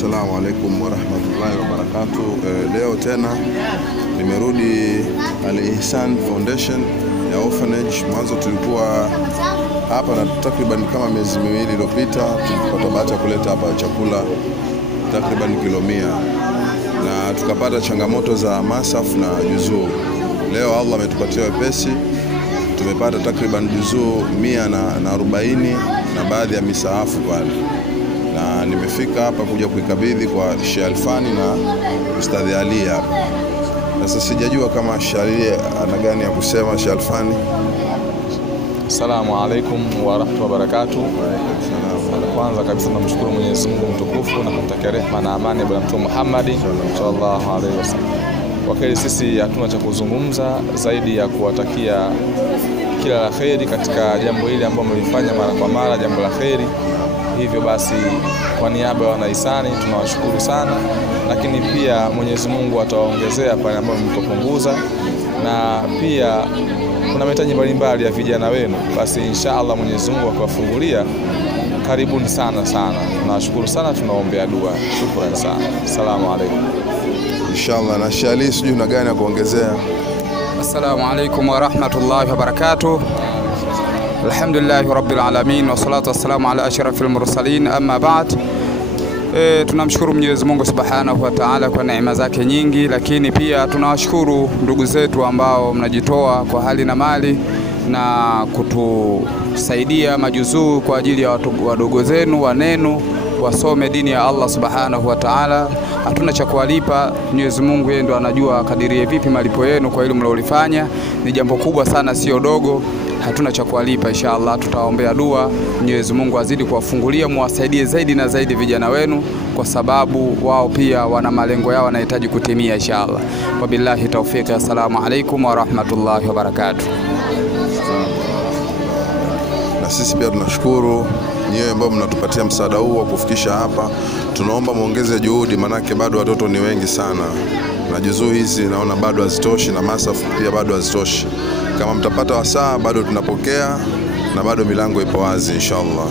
Assalamu alaikum warahmatullahi wabarakatuh. Leo tena nimerudi Al-Ihsan Foundation ya orphanage. Mwanzo tulikuwa hapa na takriban kama miezi miwili iliyopita tulipata bahati ya kuleta hapa chakula takriban kilo 100 na tukapata changamoto za masaf na juzuu. Leo Allah ametupatia wepesi, tumepata takriban juzuu 140 na baadhi ya misaafu pale, na nimefika hapa kuja kuikabidhi kwa Sheikh Alfani na Ustadhi Ali hapa. Sasa sijajua kama sharia ana gani ya kusema Sheikh Alfani. Assalamu alaikum wa rahmatullahi wa barakatuh. Kwanza kabisa namshukuru Mwenyezi Mungu mtukufu na kumtakia rehema na amani Bwana Mtume Muhammad sallallahu alaihi wasallam. Kwa kweli sisi hatuna cha kuzungumza zaidi ya kuwatakia kila la kheri katika jambo hili ambalo mlifanya mara kwa mara, jambo la kheri. Hivyo basi kwa niaba ya wanahisani tunawashukuru sana, lakini pia Mwenyezi Mungu atawaongezea pale ambapo mlipopunguza, na pia kuna mahitaji mbalimbali ya vijana wenu. Basi inshallah Mwenyezi Mungu akawafungulia. Karibuni sana. Tunawashukuru sana, tunaombea dua. Shukrani sana. Asalamu alaykum. Inshallah. Na Sheikh Ali sijui na gani ya kuongezea. Assalamu alaykum wa rahmatullahi wa barakatuh. Alhamdulillahi rabbil alamin wa salatu wassalamu ala ashrafil mursalin, amma ba'd. Tunamshukuru Mwenyezi Mungu Subhanahu wa Ta'ala kwa neema zake nyingi, lakini pia tunawashukuru ndugu zetu ambao mnajitoa kwa hali na mali na kutusaidia majuzuu kwa ajili ya wadogo zenu wanenu wasome dini ya Allah Subhanahu wa Ta'ala. Hatuna cha kuwalipa, Mwenyezi Mungu yeye ndo anajua kadirie vipi malipo yenu kwa ile mlilofanya. Ni jambo kubwa sana, sio dogo. Hatuna cha kuwalipa, inshallah tutaombea dua Mwenyezi Mungu azidi kuwafungulia, muwasaidie zaidi na zaidi vijana wenu, kwa sababu wao pia wana malengo yao wanahitaji kutimia inshallah. Wabillahi tawfik. Assalamu alaikum wa rahmatullahi wa barakatuh. Na sisi pia tunashukuru nyewe ambao mnatupatia msaada huu wa kufikisha hapa. Tunaomba muongeze juhudi, manake bado watoto ni wengi sana na juzuu hizi naona bado hazitoshi, na masafu pia bado hazitoshi. Kama mtapata wasaa bado tunapokea na bado milango ipo wazi inshallah.